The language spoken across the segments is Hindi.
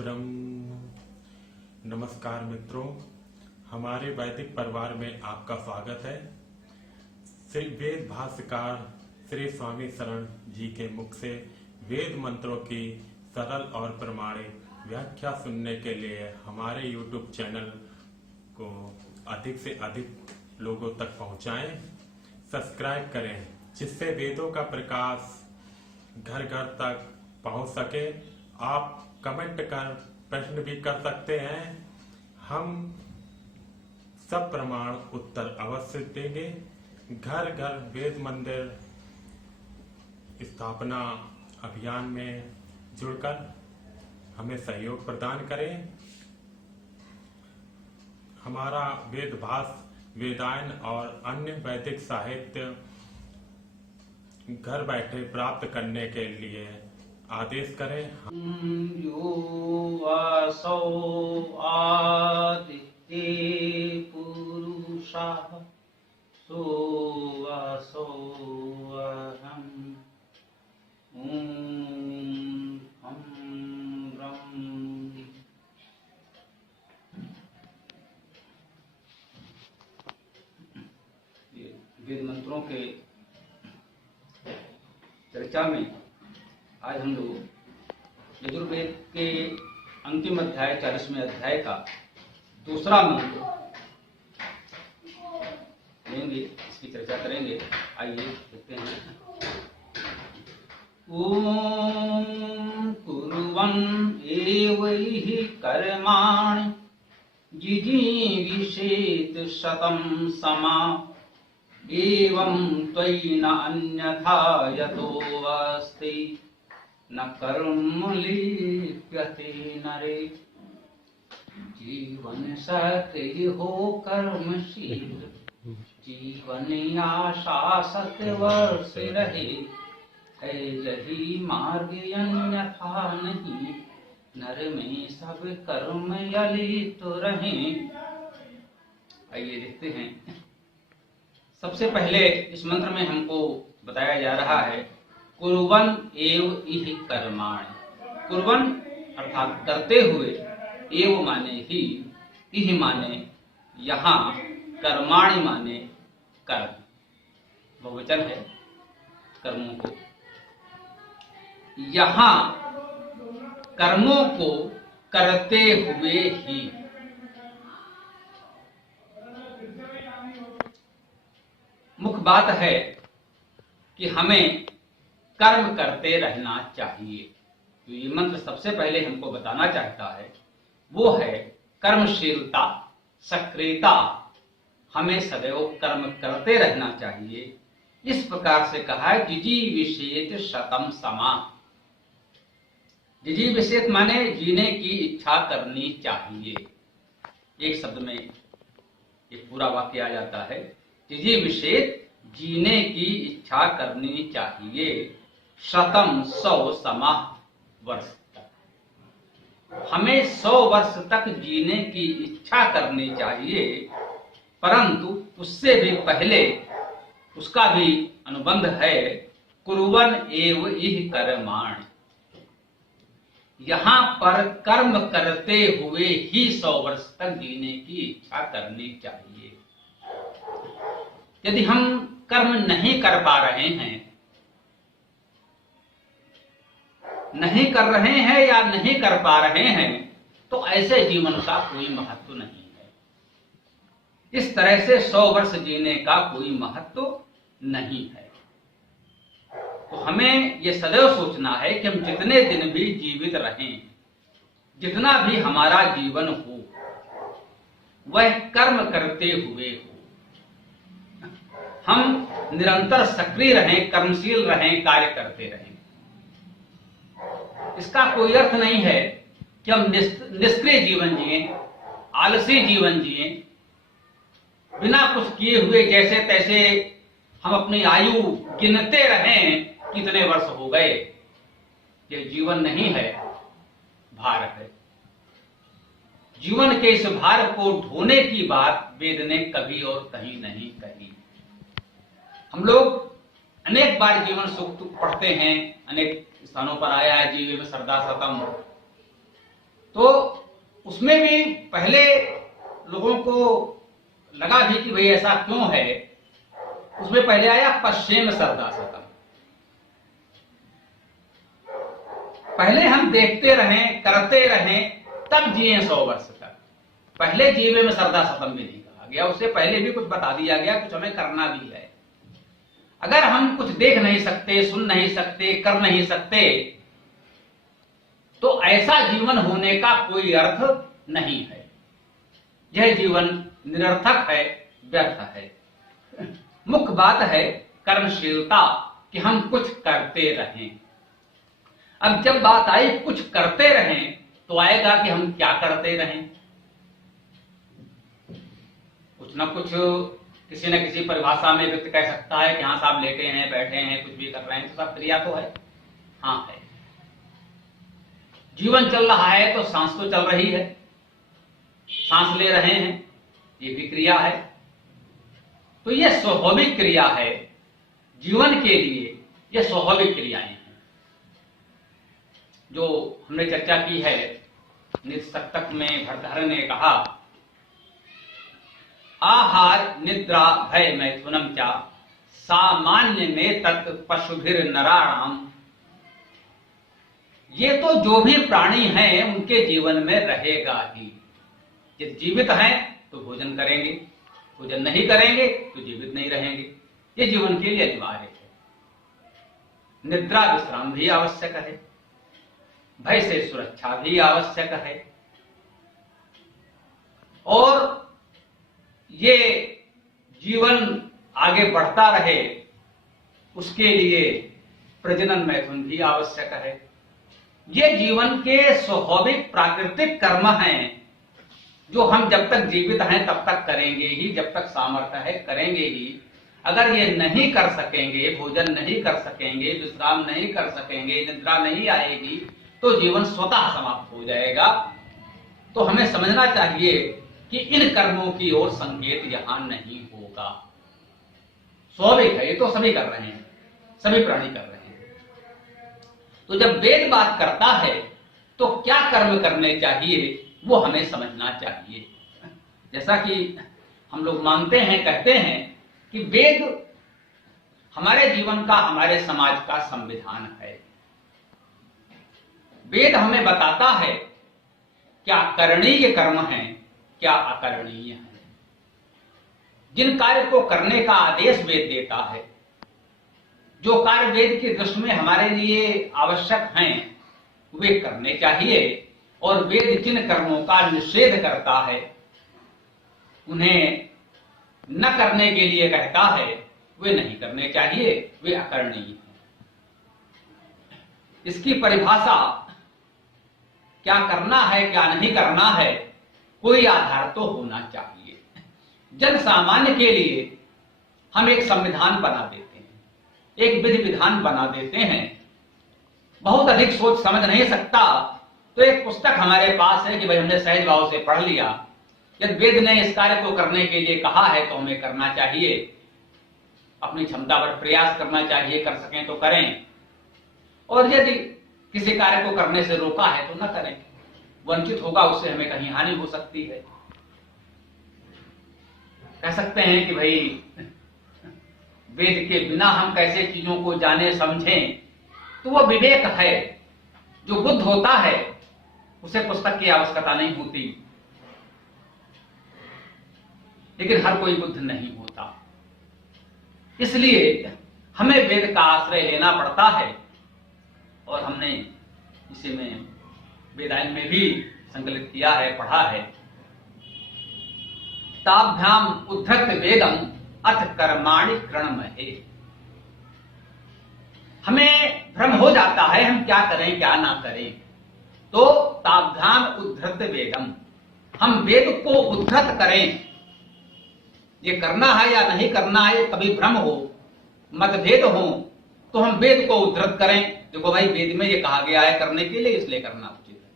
ब्रह्म। नमस्कार मित्रों, हमारे वैदिक परिवार में आपका स्वागत है। श्री वेद भाष्यकार श्री स्वामी शरण जी के मुख से वेद मंत्रों की सरल और प्रमाणिक व्याख्या सुनने के लिए हमारे YouTube चैनल को अधिक से अधिक लोगों तक पहुंचाएं, सब्सक्राइब करें, जिससे वेदों का प्रकाश घर घर तक पहुंच सके। आप कमेंट कर प्रश्न भी कर सकते हैं, हम सब प्रमाण उत्तर अवश्य देंगे। घर घर वेद मंदिर स्थापना अभियान में जुड़कर हमें सहयोग प्रदान करें। हमारा वेद भाष्य, वेदायन और अन्य वैदिक साहित्य घर बैठे प्राप्त करने के लिए आदेश करें। यो वासो आदित्ये पुरुषः सो वासो अहम् हम ब्रह्म। ये वेद मंत्रों के चर्चा में आज हम लोग यजुर्वेद के अंतिम अध्याय 40वें अध्याय का दूसरा मंत्र लेंगे, इसकी चर्चा करेंगे। आइए देखते हैं। ओम कुर्वन् एवैहि कर्माणि जिजीविषेत् शतं समा एवं त्वयि न अन्यथा यतोऽस्ति न कर्म लिप्यते नरे। जीवन सक्रिय हो कर्मशील, जीवन आशा सत्वर्ष रहे, है यही मार्ग अन्यथा नहीं, नर में सब कर्म यलित रहे। आइए देखते हैं। सबसे पहले इस मंत्र में हमको बताया जा रहा है कुर्वन् एव इहि कर्माणि। कुर्वन् अर्थात करते हुए, एव माने ही, इहि माने यहाँ, कर्माणि माने कर्म, बहुवचन है कर्मों को। यहाँ कर्मों को करते हुए ही, मुख्य बात है कि हमें कर्म करते रहना चाहिए। तो ये मंत्र सबसे पहले हमको बताना चाहता है वो है कर्मशीलता, सक्रियता। हमें सदैव कर्म करते रहना चाहिए। इस प्रकार से कहा है जिजीविषेत् शतं समा। जिजीविषेत् माने जीने की इच्छा करनी चाहिए। एक शब्द में एक पूरा वाक्य आ जाता है। जिजीविषेत् जीने की इच्छा करनी चाहिए, शतम 100 समा वर्ष तक। हमें 100 वर्ष तक जीने की इच्छा करनी चाहिए, परंतु उससे भी पहले उसका भी अनुबंध है कुर्वन् एव इहि कर्माणि। यहाँ पर कर्म करते हुए ही 100 वर्ष तक जीने की इच्छा करनी चाहिए। यदि हम कर्म नहीं कर पा रहे हैं, नहीं कर रहे हैं या नहीं कर पा रहे हैं, तो ऐसे जीवन का कोई महत्व नहीं है। इस तरह से 100 वर्ष जीने का कोई महत्व नहीं है। तो हमें यह सदैव सोचना है कि हम जितने दिन भी जीवित रहें, जितना भी हमारा जीवन हो, वह कर्म करते हुए हो। हम निरंतर सक्रिय रहें, कर्मशील रहें, कार्य करते रहें। इसका कोई अर्थ नहीं है कि हम निष्क्रिय जीवन जिए, आलसी जीवन जिए, बिना कुछ किए हुए जैसे तैसे हम अपनी आयु गिनते रहें कितने वर्ष हो गए। ये जीवन नहीं है, भार है। जीवन के इस भार को ढोने की बात वेद ने कभी और कहीं नहीं कही। हम लोग अनेक बार जीवन सूक्त पढ़ते हैं, अनेक स्थानों पर आया है जीवे में श्रद्धा सतम, तो उसमें भी पहले लोगों को लगा भी कि भाई ऐसा क्यों है। उसमें पहले आया पश्चिम सरदा सतम। पहले हम देखते रहें, करते रहें, तब जिए 100 वर्ष तक। पहले जीवे में सरदा सतम भी नहीं कहा गया, उससे पहले भी कुछ बता दिया गया, कुछ हमें करना भी है। अगर हम कुछ देख नहीं सकते, सुन नहीं सकते, कर नहीं सकते, तो ऐसा जीवन होने का कोई अर्थ नहीं है। यह जीवन निरर्थक है, व्यर्थ है। मुख्य बात है कर्मशीलता, कि हम कुछ करते रहें। अब जब बात आई कुछ करते रहें, तो आएगा कि हम क्या करते रहें। कुछ ना कुछ किसी न किसी परिभाषा में व्यक्ति कह सकता है कि हाँ साहब लेटे हैं, बैठे हैं, कुछ भी कर रहे हैं, तो सब क्रिया तो है। हाँ है। जीवन चल रहा है तो सांस तो चल रही है, सांस ले रहे हैं, ये भी क्रिया है। तो ये स्वाभाविक क्रिया है। जीवन के लिए ये स्वाभाविक क्रियाएं हैं जो हमने चर्चा की है। निसक्तक में भरतहर ने कहा, आहार निद्रा भय मैथुनम चा सामान्य में तत् पशुभिर नराणाम। ये तो जो भी प्राणी हैं उनके जीवन में रहेगा ही। यदि जीवित हैं तो भोजन करेंगे, भोजन नहीं करेंगे तो जीवित नहीं रहेंगे। ये जीवन के लिए अनिवार्य है। निद्रा विश्राम भी आवश्यक है, भय से सुरक्षा भी आवश्यक है, और ये जीवन आगे बढ़ता रहे उसके लिए प्रजनन मैथुन भी आवश्यक है। ये जीवन के स्वाभाविक प्राकृतिक कर्म हैं जो हम जब तक जीवित हैं तब तक करेंगे ही, जब तक सामर्थ्य है करेंगे ही। अगर ये नहीं कर सकेंगे, भोजन नहीं कर सकेंगे, विश्राम नहीं कर सकेंगे, निद्रा नहीं आएगी, तो जीवन स्वतः समाप्त हो जाएगा। तो हमें समझना चाहिए कि इन कर्मों की ओर संकेत यहां नहीं होगा। स्वाभाविक है, ये तो सभी कर रहे हैं, सभी प्राणी कर रहे हैं। तो जब वेद बात करता है तो क्या कर्म करने चाहिए वो हमें समझना चाहिए। जैसा कि हम लोग मानते हैं, कहते हैं कि वेद हमारे जीवन का, हमारे समाज का संविधान है। वेद हमें बताता है क्या करणीय कर्म है, क्या अकरणीय है। जिन कार्य को करने का आदेश वेद देता है, जो कार्य वेद की दृष्टि में हमारे लिए आवश्यक हैं, वे करने चाहिए। और वेद जिन कर्मों का निषेध करता है, उन्हें न करने के लिए कहता है, वे नहीं करने चाहिए, वे अकरणीय हैं। इसकी परिभाषा क्या करना है, क्या नहीं करना है, कोई आधार तो होना चाहिए। जन सामान्य के लिए हम एक संविधान बना देते हैं, एक विधि विधान बना देते हैं। बहुत अधिक सोच समझ नहीं सकता तो एक पुस्तक हमारे पास है कि भाई हमने सहज भाव से पढ़ लिया। यदि वेद ने इस कार्य को करने के लिए कहा है तो हमें करना चाहिए, अपनी क्षमता पर प्रयास करना चाहिए, कर सकें तो करें। और यदि किसी कार्य को करने से रोका है तो न करें, वंचित होगा उससे हमें कहीं हानि हो सकती है। कह सकते हैं कि भाई वेद के बिना हम कैसे चीजों को जाने समझें, तो वो विवेक है। जो बुद्ध होता है उसे पुस्तक की आवश्यकता नहीं होती, लेकिन हर कोई बुद्ध नहीं होता। इसलिए हमें वेद का आश्रय लेना पड़ता है। और हमने इसी में वेदायन में भी संकलित किया है, पढ़ा है। ताभ्याम उद्धृत वेदम अथ कर्माणि कृणमहे। हमें भ्रम हो जाता है हम क्या करें क्या ना करें, तो ताभ्याम उद्धृत वेदम, हम वेद को उद्धृत करें। ये करना है या नहीं करना है, कभी भ्रम हो, मतभेद हो, तो हम वेद को उद्धृत करें। देखो भाई वेद में ये कहा गया है करने के लिए, इसलिए करना उचित है।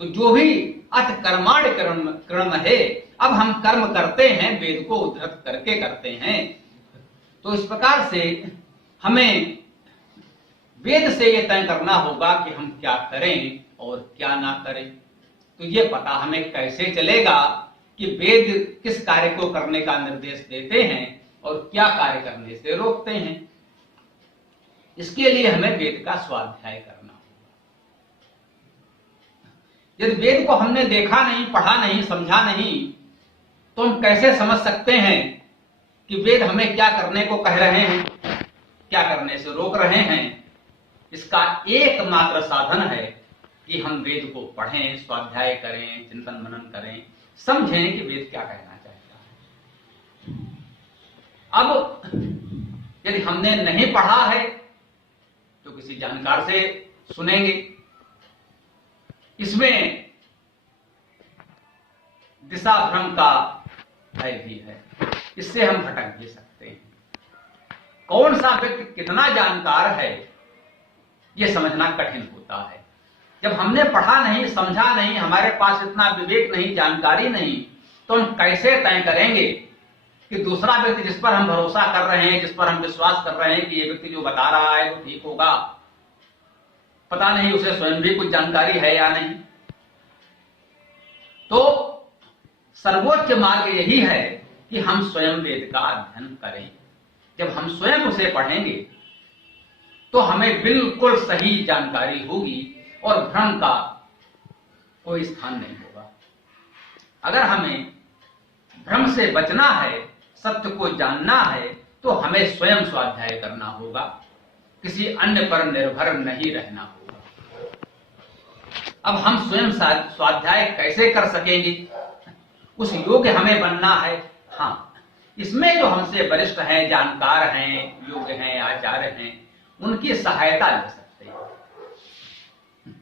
तो जो भी अथ कर्माणि कर्म है, अब हम कर्म करते हैं, वेद को उद्धृत करके करते हैं। तो इस प्रकार से हमें वेद से ये तय करना होगा कि हम क्या करें और क्या ना करें। तो ये पता हमें कैसे चलेगा कि वेद किस कार्य को करने का निर्देश देते हैं और क्या कार्य करने से रोकते हैं। इसके लिए हमें वेद का स्वाध्याय करना होगा। यदि वेद को हमने देखा नहीं, पढ़ा नहीं, समझा नहीं, तो हम कैसे समझ सकते हैं कि वेद हमें क्या करने को कह रहे हैं, क्या करने से रोक रहे हैं। इसका एकमात्र साधन है कि हम वेद को पढ़ें, स्वाध्याय करें, चिंतन मनन करें, समझें कि वेद क्या कहना चाहता है। अब यदि हमने नहीं पढ़ा है तो किसी जानकार से सुनेंगे। इसमें दिशा भ्रम का भय भी है, इससे हम भटक भी सकते हैं। कौन सा व्यक्ति कितना जानकार है यह समझना कठिन होता है। जब हमने पढ़ा नहीं, समझा नहीं, हमारे पास इतना विवेक नहीं, जानकारी नहीं, तो हम कैसे तय करेंगे कि दूसरा व्यक्ति जिस पर हम भरोसा कर रहे हैं, जिस पर हम विश्वास कर रहे हैं कि ये व्यक्ति जो बता रहा है वो ठीक होगा, पता नहीं उसे स्वयं भी कुछ जानकारी है या नहीं। तो सर्वोच्च मार्ग यही है कि हम स्वयं वेद का अध्ययन करें। जब हम स्वयं उसे पढ़ेंगे तो हमें बिल्कुल सही जानकारी होगी और भ्रम का कोई स्थान नहीं होगा। अगर हमें भ्रम से बचना है, सत्य को जानना है, तो हमें स्वयं स्वाध्याय करना होगा, किसी अन्य पर निर्भर नहीं रहना होगा। अब हम स्वयं स्वाध्याय कैसे कर सकेंगे, उस योग्य हमें बनना है। हाँ, इसमें जो हमसे वरिष्ठ हैं, जानकार हैं, योग्य हैं, आचार्य हैं, उनकी सहायता ले सकते हैं।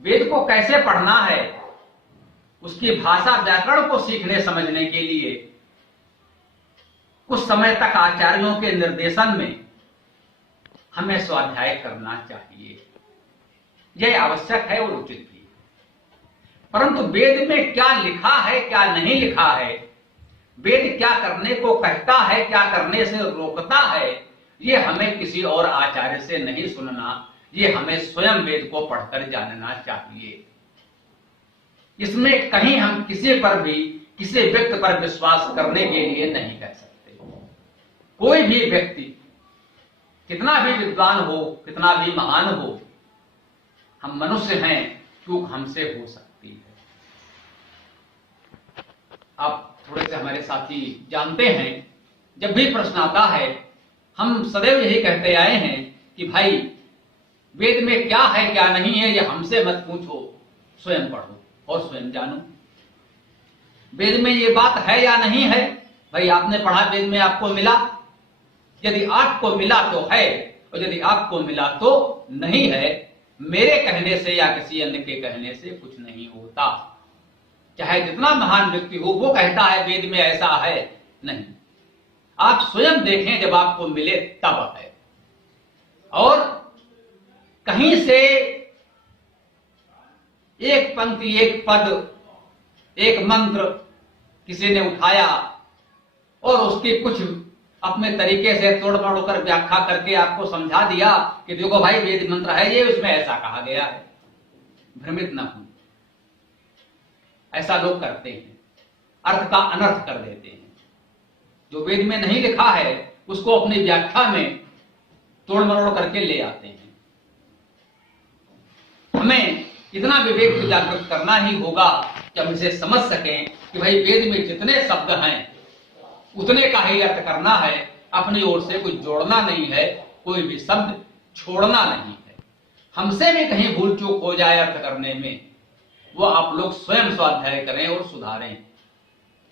वेद को कैसे पढ़ना है, उसकी भाषा व्याकरण को सीखने समझने के लिए कुछ समय तक आचार्यों के निर्देशन में हमें स्वाध्याय करना चाहिए। यह आवश्यक है और उचित भी। परंतु वेद में क्या लिखा है, क्या नहीं लिखा है, वेद क्या करने को कहता है, क्या करने से रोकता है, ये हमें किसी और आचार्य से नहीं सुनना, ये हमें स्वयं वेद को पढ़कर जानना चाहिए। इसमें कहीं हम किसी पर भी, किसी व्यक्ति पर विश्वास करने के लिए नहीं कर सकते। कोई भी व्यक्ति कितना भी विद्वान हो, कितना भी महान हो, हम मनुष्य हैं, चूक हमसे हो सकती है। आप थोड़े से हमारे साथी जानते हैं, जब भी प्रश्न आता है हम सदैव यही कहते आए हैं कि भाई वेद में क्या है क्या नहीं है ये हमसे मत पूछो, स्वयं पढ़ो और स्वयं जानो। वेद में ये बात है या नहीं है, भाई आपने पढ़ा, वेद में आपको मिला, यदि आपको मिला तो है और यदि आपको मिला तो नहीं है। मेरे कहने से या किसी अन्य के कहने से कुछ नहीं होता। चाहे जितना महान व्यक्ति हो, वो कहता है वेद में ऐसा है, नहीं। आप स्वयं देखें, जब आपको मिले तब है। और कहीं से एक पंक्ति, एक पद, एक मंत्र किसी ने उठाया और उसकी कुछ अपने तरीके से तोड़ मरोड़ कर व्याख्या करके आपको समझा दिया कि देखो भाई वेद मंत्र है ये, उसमें ऐसा कहा गया है। भ्रमित न हो, ऐसा लोग करते हैं, अर्थ का अनर्थ कर देते हैं। जो वेद में नहीं लिखा है उसको अपनी व्याख्या में तोड़ मरोड़ करके ले आते हैं। हमें इतना विवेक जागृत करना ही होगा कि हम इसे समझ सकें कि भाई वेद में जितने शब्द हैं उतने का ही अर्थ करना है, अपनी ओर से कुछ जोड़ना नहीं है, कोई भी शब्द छोड़ना नहीं है। हमसे भी कहीं भूल चूक हो जाए अर्थ करने में, वो आप लोग स्वयं स्वाध्याय करें और सुधारें।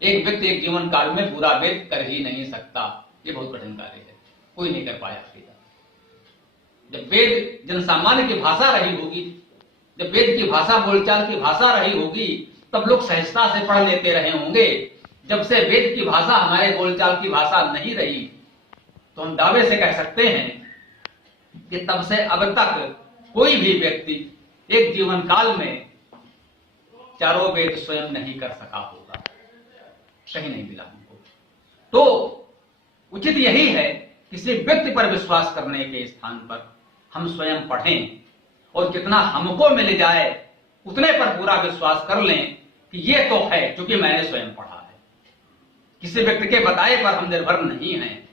एक व्यक्ति एक जीवन काल में पूरा वेद कर ही नहीं सकता, ये बहुत कठिन कार्य है, कोई नहीं कर पाया। जब वेद जनसामान्य की भाषा रही होगी, जब वेद की भाषा बोलचाल की भाषा रही होगी, तब लोग सहजता से पढ़ लेते रहे होंगे। जब से वेद की भाषा हमारे बोलचाल की भाषा नहीं रही, तो हम दावे से कह सकते हैं कि तब से अब तक कोई भी व्यक्ति एक जीवन काल में चारों वेद स्वयं नहीं कर सका होगा, कहीं नहीं मिला हमको। तो उचित यही है, किसी व्यक्ति पर विश्वास करने के स्थान पर हम स्वयं पढ़ें और जितना हमको मिल जाए उतने पर पूरा विश्वास कर लें कि ये तो है क्योंकि मैंने स्वयं पढ़ा है, किसी व्यक्ति के बताए पर हम निर्भर नहीं हैं।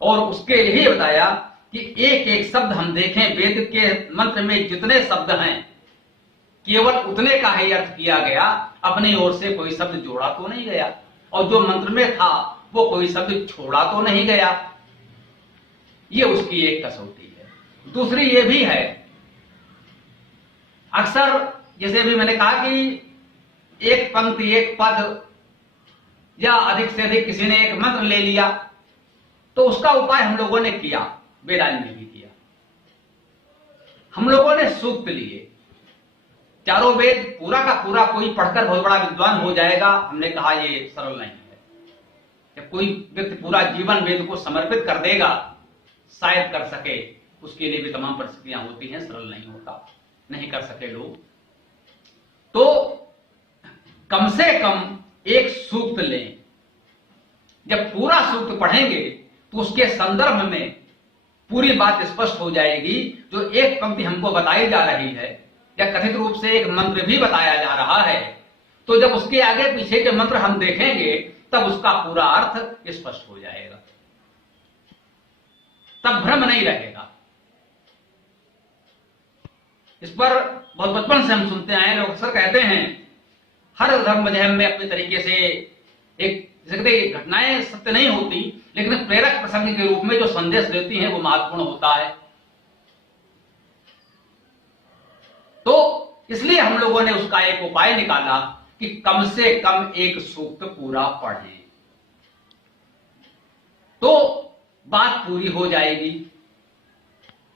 और उसके यही बताया कि एक एक शब्द हम देखें, वेद के मंत्र में जितने शब्द हैं केवल उतने का ही अर्थ किया गया, अपनी ओर से कोई शब्द जोड़ा तो नहीं गया, और जो मंत्र में था वो कोई शब्द छोड़ा तो नहीं गया। ये उसकी एक कसौटी है। दूसरी ये भी है, अक्सर जैसे अभी मैंने कहा कि एक पंक्ति, एक पद या अधिक से अधिक किसी ने एक मंत्र ले लिया, तो उसका उपाय हम लोगों ने किया, वेदांत में भी किया। हम लोगों ने सूक्त लिए, चारों वेद पूरा का पूरा कोई पढ़कर बहुत बड़ा विद्वान हो जाएगा, हमने कहा ये सरल नहीं है। जब कोई व्यक्ति पूरा जीवन वेद को समर्पित कर देगा, शायद कर सके, उसके लिए भी तमाम परिस्थितियां होती हैं, सरल नहीं होता, नहीं कर सके लोग। तो कम से कम एक सूक्त लें। जब पूरा सूक्त पढ़ेंगे तो उसके संदर्भ में पूरी बात स्पष्ट हो जाएगी। जो एक पंक्ति हमको बताई जा रही है या कथित रूप से एक मंत्र भी बताया जा रहा है, तो जब उसके आगे पीछे के मंत्र हम देखेंगे तब उसका पूरा अर्थ स्पष्ट हो जाएगा, तब भ्रम नहीं रहेगा। इस पर बहुत बचपन से हम सुनते आए, लोग अक्सर कहते हैं हर धर्म मजहब में अपने तरीके से एक घटनाएं सत्य नहीं होती, लेकिन प्रेरक प्रसंग के रूप में जो संदेश देती हैं वो महत्वपूर्ण होता है। तो इसलिए हम लोगों ने उसका एक उपाय निकाला कि कम से कम एक सूक्त पूरा पढ़ें, तो बात पूरी हो जाएगी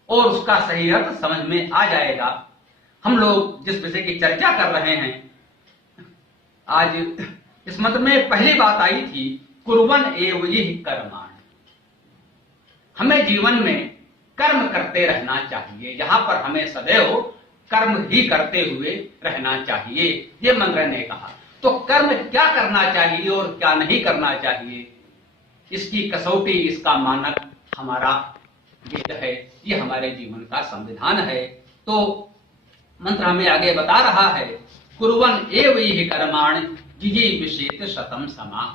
और उसका सही अर्थ समझ में आ जाएगा। हम लोग जिस विषय की चर्चा कर रहे हैं आज, इस मंत्र में पहली बात आई थी कुर्वन् एव यहि कर्माणि। हमें जीवन में कर्म करते रहना चाहिए, जहां पर हमें सदैव कर्म ही करते हुए रहना चाहिए, ये मंत्र ने कहा। तो कर्म क्या करना चाहिए और क्या नहीं करना चाहिए, इसकी कसौटी, इसका मानक हमारा वेद है, ये हमारे जीवन का संविधान है। तो मंत्र हमें आगे बता रहा है कुर्वन् एव यहि कर्माणि जिजीविषेत शतम् समाः।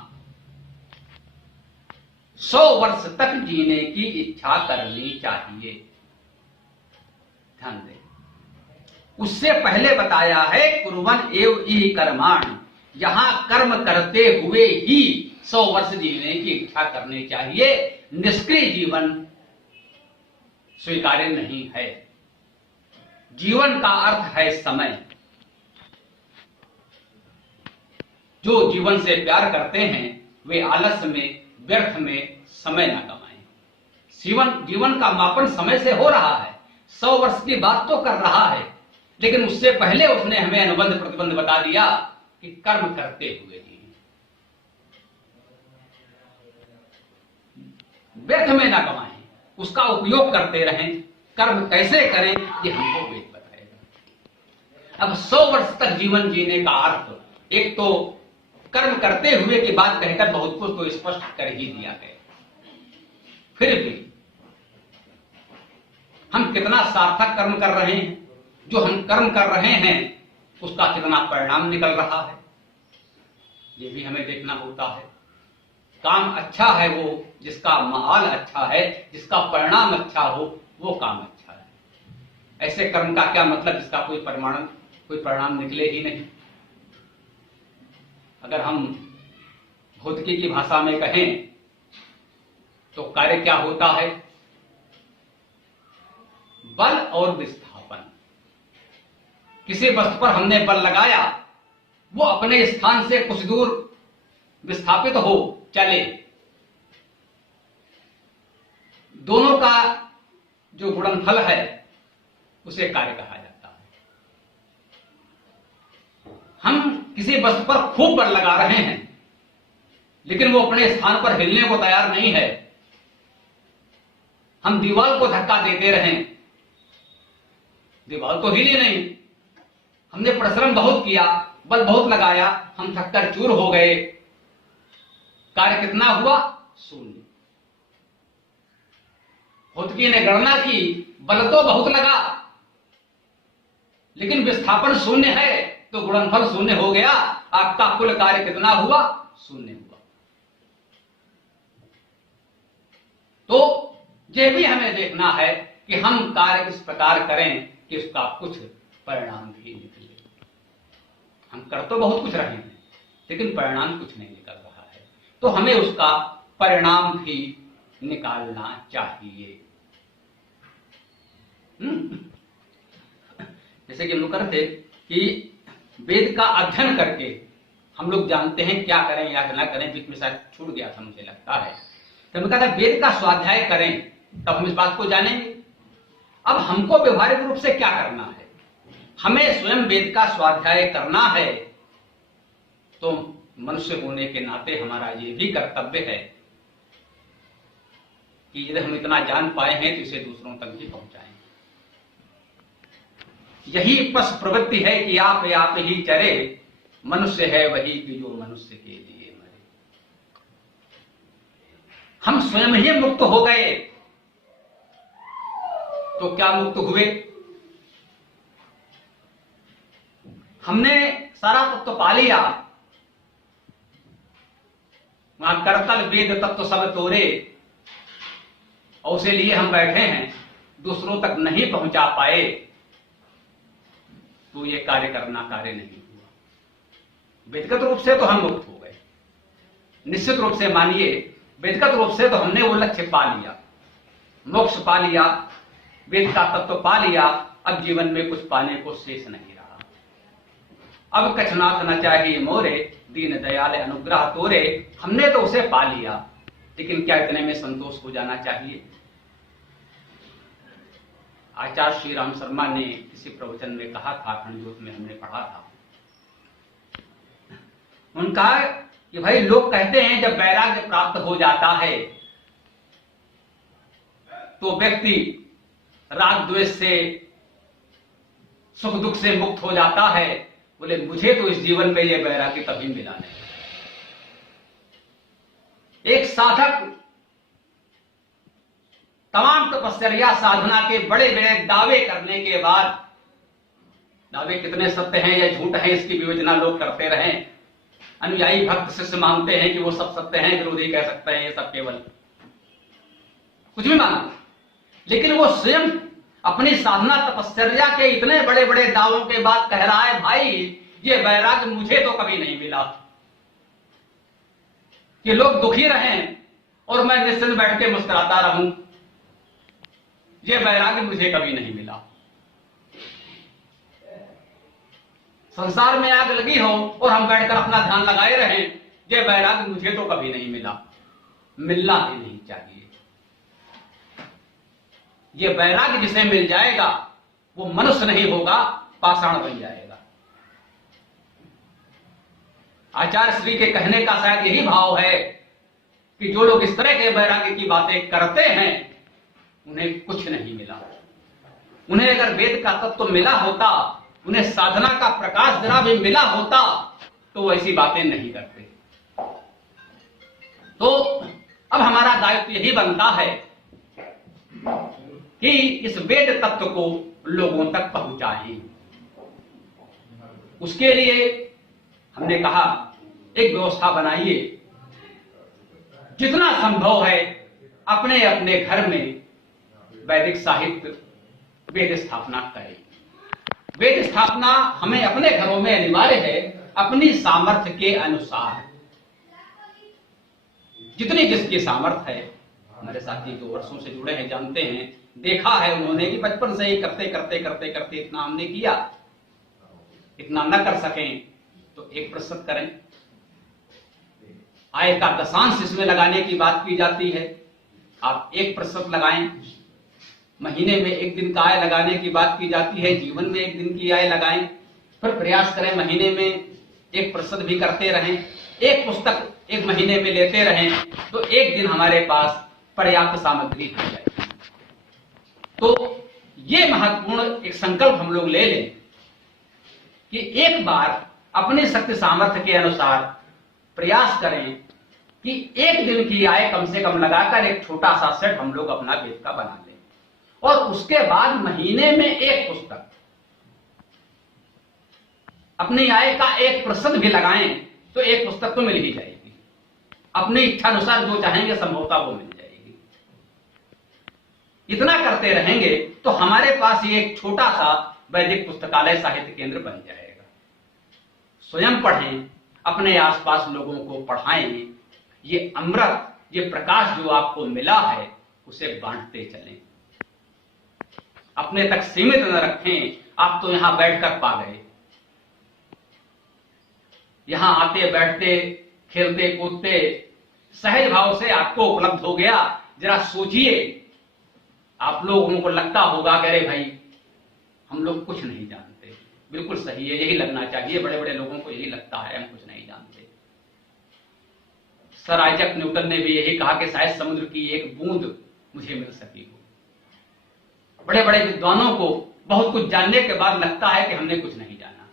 100 वर्ष तक जीने की इच्छा करनी चाहिए। ध्यान दें, उससे पहले बताया है कुर्वन् एव यहि कर्माणि, जहां कर्म करते हुए ही 100 वर्ष जीने की इच्छा करनी चाहिए। निष्क्रिय जीवन स्वीकार्य नहीं है। जीवन का अर्थ है समय। जो जीवन से प्यार करते हैं वे आलस्य में, व्यर्थ में समय न गवाएं। जीवन का मापन समय से हो रहा है। 100 वर्ष की बात तो कर रहा है, लेकिन उससे पहले उसने हमें अनुबंध प्रतिबंध बता दिया कि कर्म करते हुए ही, व्यर्थ में ना गवाएं, उसका उपयोग करते रहें। कर्म कैसे करें ये हमको वेद बताएगा। अब 100 वर्ष तक जीवन जीने का अर्थ, एक तो कर्म करते हुए की बात कहकर बहुत कुछ तो स्पष्ट कर ही दिया गया, फिर भी हम कितना सार्थक कर्म कर रहे हैं, जो हम कर्म कर रहे हैं उसका कितना परिणाम निकल रहा है, ये भी हमें देखना होता है। काम अच्छा है वो जिसका माल अच्छा है, जिसका परिणाम अच्छा हो वो काम अच्छा है। ऐसे कर्म का क्या मतलब जिसका कोई परिणाम निकले ही नहीं। अगर हम भौतिकी की भाषा में कहें तो कार्य क्या होता है, बल और विस्थापन। किसी वस्तु पर हमने बल लगाया, वो अपने स्थान से कुछ दूर विस्थापित हो चले, दोनों का जो गुणनफल है उसे कार्य कहा जाता है। हम किसी वस्तु पर खूब बल लगा रहे हैं लेकिन वो अपने स्थान पर हिलने को तैयार नहीं है। हम दीवार को धक्का देते रहें, दीवार तो हिली नहीं। हमने परिश्रम बहुत किया, बल बहुत लगाया, हम थककर चूर हो गए, कार्य कितना हुआ? शून्य। भौतिकी ने गणना की, बल तो बहुत लगा लेकिन विस्थापन शून्य है तो गुणनफल शून्य हो गया, आपका कुल कार्य कितना हुआ? शून्य हुआ। तो ये भी हमें देखना है कि हम कार्य किस प्रकार करें कि उसका कुछ परिणाम भी निकले। हम कर तो बहुत कुछ रहे हैं लेकिन परिणाम कुछ नहीं निकल रहा है, तो हमें उसका परिणाम भी निकालना चाहिए। जैसे कि हम लोग करते कि वेद का अध्ययन करके हम लोग जानते हैं क्या करें या ना करें, बीच में शायद छूट गया था मुझे लगता है। तो हमने कहा था वेद का स्वाध्याय करें तब हम इस बात को जानेंगे। अब हमको व्यवहारिक रूप से क्या करना है? हमें स्वयं वेद का स्वाध्याय करना है, तो मनुष्य होने के नाते हमारा ये भी कर्तव्य है कि यदि हम इतना जान पाए हैं तो इसे दूसरों तक भी पहुंचाएं। यही पश प्रवृत्ति है कि आप ही चरे, मनुष्य है वही कि जो मनुष्य के लिए मरे। हम स्वयं ही मुक्त हो गए तो क्या मुक्त हुए? हमने सारा तत्व पा लिया, वहां करतल वेद तत्व सब तोरे, और उसे लिए हम बैठे हैं, दूसरों तक नहीं पहुंचा पाए, तो ये कार्य करना कार्य नहीं हुआ। व्यक्तिगत रूप से तो हम मुक्त हो गए, निश्चित रूप से मानिए व्यक्तिगत रूप से तो हमने वो लक्ष्य पा लिया, मोक्ष पा लिया, वेद का तत्व पा लिया। अब जीवन में कुछ पाने को शेष नहीं रहा। अब कछनाथ न चाहिए मोरे, दीन दयाल अनुग्रह तोरे। हमने तो उसे पा लिया, लेकिन क्या इतने में संतोष हो जाना चाहिए? आचार्य श्री राम शर्मा ने किसी प्रवचन में कहा था, अखंड ज्योत में हमने पढ़ा था, उन्होंने कहा कि भाई लोग कहते हैं जब वैराग्य प्राप्त हो जाता है तो व्यक्ति राग द्वेष से, सुख दुख से मुक्त हो जाता है। बोले मुझे तो इस जीवन में यह वैराग्य कभी मिला नहीं। एक साधक तमाम तपस्या साधना के बड़े बड़े दावे करने के बाद, दावे कितने सत्य हैं या झूठ हैं इसकी विवेचना लोग करते रहें। अनुयायी भक्त शिष्य मानते हैं कि वो सब सत्य हैं, विरोधी कह सकते हैं ये सब केवल कुछ भी माना, लेकिन वो स्वयं अपनी साधना तपस्या के इतने बड़े बड़े दावों के बाद कह रहा है भाई ये वैराग्य मुझे तो कभी नहीं मिला, कि लोग दुखी रहें और मैं निश्चिंत बैठ के मुस्कुराता रहूं, ये वैराग्य मुझे कभी नहीं मिला। संसार में आग लगी हो और हम बैठकर अपना ध्यान लगाए रहें, ये वैराग्य मुझे तो कभी नहीं मिला, मिलना ही नहीं चाहिए। ये वैराग्य जिसे मिल जाएगा वो मनुष्य नहीं होगा, पाषाण बन जाएगा। आचार्य श्री के कहने का शायद यही भाव है कि जो लोग इस तरह के वैराग्य की बातें करते हैं उन्हें कुछ नहीं मिला। उन्हें अगर वेद का तत्व मिला होता, उन्हें साधना का प्रकाश जरा भी मिला होता तो वो ऐसी बातें नहीं करते। तो अब हमारा दायित्व यही बनता है कि इस वेद तत्व को लोगों तक पहुंचाएं। उसके लिए हमने कहा एक व्यवस्था बनाइए, जितना संभव है अपने अपने घर में वैदिक साहित्य वेद स्थापना करें। वेद स्थापना हमें अपने घरों में अनिवार्य है, अपनी सामर्थ्य के अनुसार, जितनी जिसकी सामर्थ्य है। हमारे साथी जो वर्षों से जुड़े हैं जानते हैं, देखा है उन्होंने कि बचपन से ही करते करते करते करते इतना हमने किया, इतना न कर सकें तो 1% करें। आय का दशांश इसमें लगाने की बात की जाती है, आप 1% लगाएं। महीने में 1 दिन का आय लगाने की बात की जाती है, जीवन में 1 दिन की आय लगाएं। फिर प्रयास करें महीने में 1% भी करते रहें, एक पुस्तक 1 महीने में लेते रहें तो 1 दिन हमारे पास पर्याप्त सामग्री हो जाएगी। तो ये महत्वपूर्ण एक संकल्प हम लोग ले लें कि एक बार अपनी शक्ति सामर्थ्य के अनुसार प्रयास करें कि 1 दिन की आय कम से कम लगाकर एक छोटा सा सेट हम लोग अपना वेद का बना लें, और उसके बाद महीने में 1 पुस्तक अपनी आय का 1% भी लगाएं तो एक पुस्तक तो मिल ही जाएगी। अपनी इच्छा अनुसार जो चाहेंगे संभवतः वो मिल जाएगी। इतना करते रहेंगे तो हमारे पास ये एक छोटा सा वैदिक पुस्तकालय साहित्य केंद्र बन जाएगा। स्वयं पढ़ें, अपने आसपास लोगों को पढ़ाएं। ये अमृत, ये प्रकाश जो आपको मिला है उसे बांटते चलें। अपने तक सीमित न रखें। आप तो यहां बैठकर पा गए, यहां आते बैठते खेलते कूदते सहज भाव से आपको उपलब्ध हो गया। जरा सोचिए, आप लोगों को लगता होगा कि अरे भाई हम लोग कुछ नहीं जानते। बिल्कुल सही है, यही लगना चाहिए। बड़े बड़े लोगों को यही लगता है हम कुछ नहीं जानते। सर आइजैक न्यूटन ने भी यही कहा कि शायद समुद्र की एक बूंद मुझे मिल सकी हो। बड़े बड़े विद्वानों को बहुत कुछ जानने के बाद लगता है कि हमने कुछ नहीं जाना।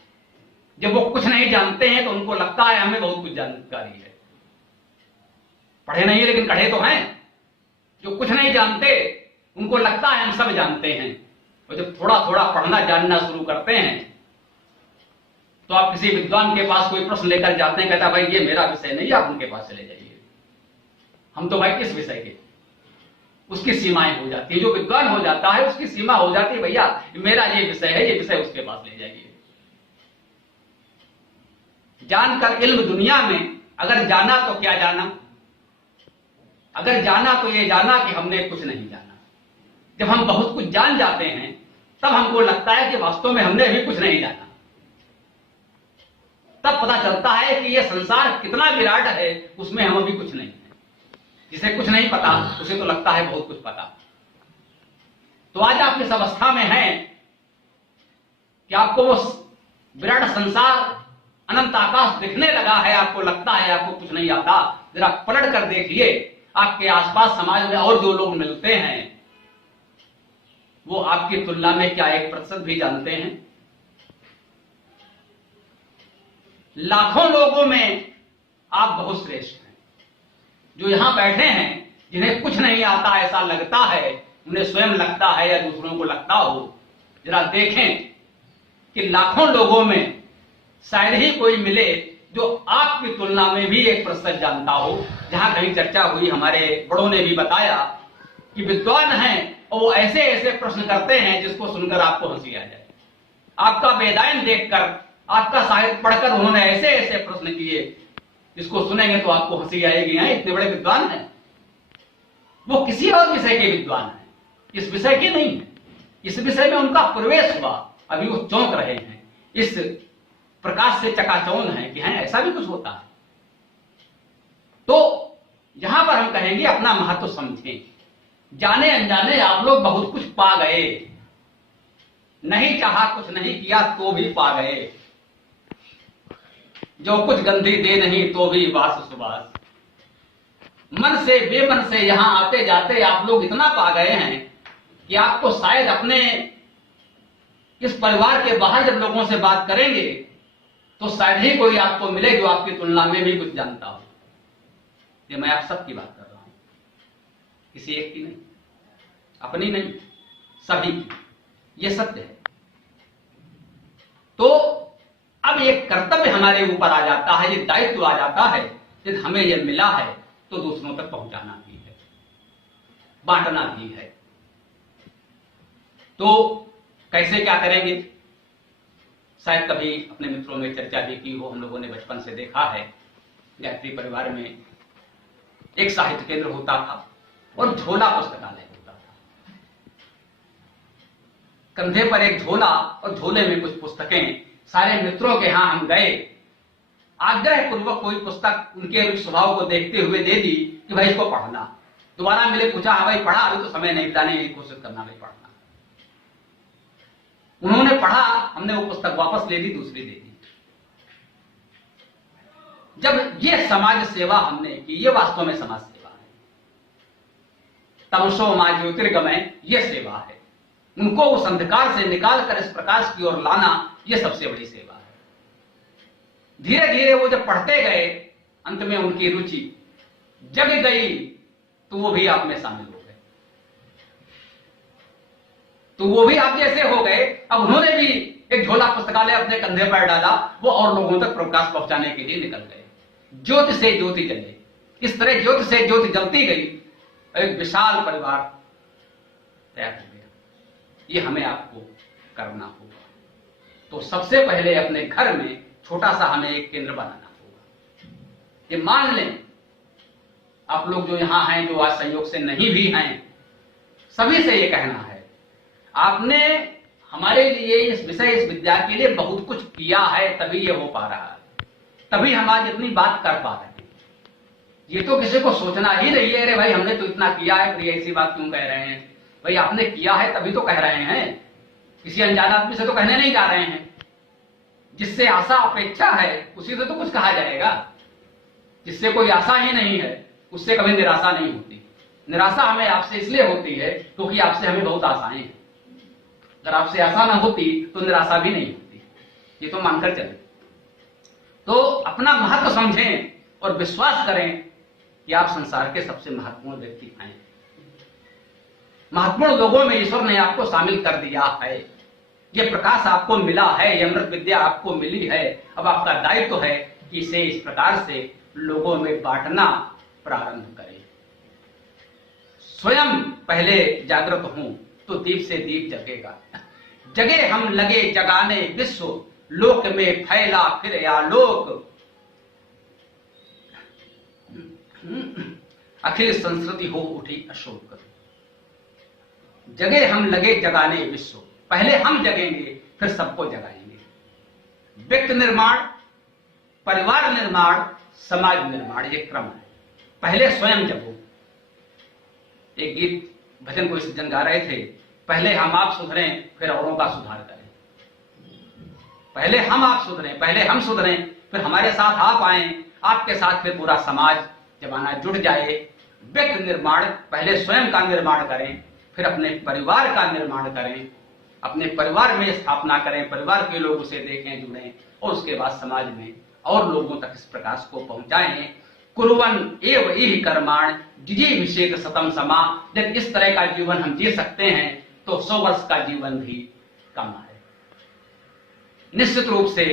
जब वो कुछ नहीं जानते हैं तो उनको लगता है हमें बहुत कुछ जानकारी है। पढ़े नहीं लेकिन कढ़े तो हैं। जो कुछ नहीं जानते उनको लगता है हम सब जानते हैं। और जब थोड़ा थोड़ा पढ़ना जानना शुरू करते हैं तो आप किसी विद्वान के पास कोई प्रश्न लेकर जाते हैं, कहता भाई ये मेरा विषय नहीं, आप उनके पास चले जाइए। हम तो भाई किस विषय के, उसकी सीमाएं हो जाती है। जो विद्वान हो जाता है उसकी सीमा हो जाती है, भैया मेरा ये विषय है, ये विषय उसके पास ले जाइए। जानकर इल्म दुनिया में अगर जाना तो क्या जाना, अगर जाना तो ये जाना कि हमने कुछ नहीं जाना। जब हम बहुत कुछ जान जाते हैं तब हमको लगता है कि वास्तव में हमने अभी कुछ नहीं जाना। तब पता चलता है कि ये संसार कितना विराट है, उसमें हम अभी कुछ नहीं है। जिसे कुछ नहीं पता उसे तो लगता है बहुत कुछ पता। तो आज आप इस अवस्था में हैं कि आपको वो विराट संसार अनंत आकाश दिखने लगा है, आपको लगता है आपको कुछ नहीं आता। जरा पलट कर देखिए, आपके आसपास समाज में और जो लोग मिलते हैं वो आपकी तुलना में क्या 1% भी जानते हैं? लाखों लोगों में आप बहुत श्रेष्ठ हैं। जो यहां बैठे हैं जिन्हें कुछ नहीं आता ऐसा लगता है, उन्हें स्वयं लगता है या दूसरों को लगता हो, जरा देखें कि लाखों लोगों में शायद ही कोई मिले जो आपकी तुलना में भी 1% जानता हो। जहां कहीं चर्चा हुई, हमारे बड़ों ने भी बताया कि विद्वान हैं और वो ऐसे ऐसे प्रश्न करते हैं जिसको सुनकर आपको हंसी आ जाए। आपका वेदायन देखकर, आपका साहित्य पढ़कर उन्होंने ऐसे ऐसे प्रश्न किए जिसको सुनेंगे तो आपको हंसी आएगी। हैं इतने बड़े विद्वान हैं। वो किसी और विषय के विद्वान हैं, इस विषय के नहीं है। इस विषय में उनका प्रवेश हुआ, अभी वो चौंक रहे हैं, इस प्रकाश से चकाचौंध है कि हैं ऐसा भी कुछ होता है। तो यहां पर हम कहेंगे अपना महत्व समझें। जाने अनजाने आप लोग बहुत कुछ पा गए, नहीं चाहा कुछ नहीं किया तो भी पा गए। जो कुछ गंधी दे नहीं तो भी वास सुबास। मन से बेमन से यहां आते जाते आप लोग इतना पा गए हैं कि आपको शायद अपने इस परिवार के बाहर जब लोगों से बात करेंगे तो शायद ही कोई आपको मिले जो आपकी तुलना में भी कुछ जानता हो। ये मैं आप सबकी बात कर रहा हूं, किसी एक की नहीं, अपनी नहीं, सभी की। ये सत्य है। तो अब ये कर्तव्य हमारे ऊपर आ जाता है, ये दायित्व आ जाता है, यदि हमें ये मिला है तो दूसरों तक पहुंचाना भी है, बांटना भी है। तो कैसे क्या करेंगे? शायद कभी अपने मित्रों में चर्चा भी की हो। हम लोगों ने बचपन से देखा है, गायत्री परिवार में एक साहित्य केंद्र होता था और झोला पुस्तकालय होता था। कंधे पर एक झोला और झोले में कुछ पुस्तकें। सारे मित्रों के यहां हम गए, आग्रह पूर्वक कोई पुस्तक उनके स्वभाव को देखते हुए दे दी कि भाई इसको पढ़ना। दोबारा मिले, पूछा हाँ भाई पढ़ा? अभी तो समय नहीं, बिताने की कोशिश करना भाई पढ़ना। उन्होंने पढ़ा, हमने वो पुस्तक वापस ले दी, दूसरी दे दी। जब ये समाज सेवा हमने की, ये वास्तव में समाज सेवा है। तमसो मा ज्योतिर्गमय, ये सेवा है। उनको उस अंधकार से निकालकर इस प्रकाश की ओर लाना, ये सबसे बड़ी सेवा है। धीरे धीरे वो जब पढ़ते गए, अंत में उनकी रुचि जग गई तो वो भी आप में शामिल हो गए। तो वो भी आप जैसे हो गए। अब उन्होंने भी एक झोला पुस्तकालय अपने कंधे पर डाला, वो और लोगों तक प्रकाश पहुंचाने के लिए निकल गए। ज्योति से ज्योति जले, इस तरह ज्योति से ज्योति जलती गई, एक विशाल परिवार तैयार हो गया। ये हमें आपको करना होगा। तो सबसे पहले अपने घर में छोटा सा हमें एक केंद्र बनाना होगा। ये मान लें आप लोग जो यहां हैं, जो आज संयोग से नहीं भी हैं, सभी से ये कहना है, आपने हमारे लिए इस विषय, इस विद्या के लिए बहुत कुछ किया है, तभी ये हो पा रहा है, तभी हम आज इतनी बात कर पा रहे हैं। ये तो किसी को सोचना ही नहीं है, अरे भाई हमने तो इतना किया है, फिर ऐसी बात क्यों कह रहे हैं? भाई आपने किया है तभी तो कह रहे हैं, किसी अनजान आदमी से तो कहने नहीं जा रहे हैं। जिससे आशा अपेक्षा है उसी से तो कुछ कहा जाएगा। जिससे कोई आशा ही नहीं है उससे कभी निराशा नहीं होती। निराशा हमें आपसे इसलिए होती है क्योंकि आपसे हमें बहुत आशाएं हैं। अगर आपसे आशा ना होती तो निराशा भी नहीं होती, ये तो मानकर चले। तो अपना महत्व समझें और विश्वास करें कि आप संसार के सबसे महत्वपूर्ण व्यक्ति हैं। महत्वपूर्ण लोगों में ईश्वर ने आपको शामिल कर दिया है। ये प्रकाश आपको मिला है, ये अमृत विद्या आपको मिली है। अब आपका दायित्व है कि इसे इस प्रकार से लोगों में बांटना प्रारंभ करें। स्वयं पहले जागृत हूं तो दीप से दीप जगेगा। जगे हम लगे जगाने विश्व, लोक में फैला फिर आलोक। अखिल संस्कृति हो उठी अशोक। जगे हम लगे जगाने विश्व, पहले हम जगेंगे फिर सबको जगाएंगे। व्यक्ति निर्माण, परिवार निर्माण, समाज निर्माण, ये क्रम है। पहले स्वयं जगो। एक गीत भजन कोई सज्जन गा रहे थे, पहले हम आप सुधरें फिर औरों का सुधार करें। पहले हम आप सुधरें, पहले हम सुधरें, फिर हमारे साथ आप आए, आपके साथ फिर पूरा समाज जमाना जुड़ जाए। व्यक्ति निर्माण, पहले स्वयं का निर्माण करें, फिर अपने परिवार का निर्माण करें, अपने परिवार में स्थापना करें, परिवार के लोग उसे देखें, जुड़ें, और उसके बाद समाज में और लोगों तक इस प्रकाश को पहुंचाएं। कुर्वन् एव इह कर्माण जिजीविषेत शतम समा। जब इस तरह का जीवन हम जी सकते हैं तो 100 वर्ष का जीवन भी कम है। निश्चित रूप से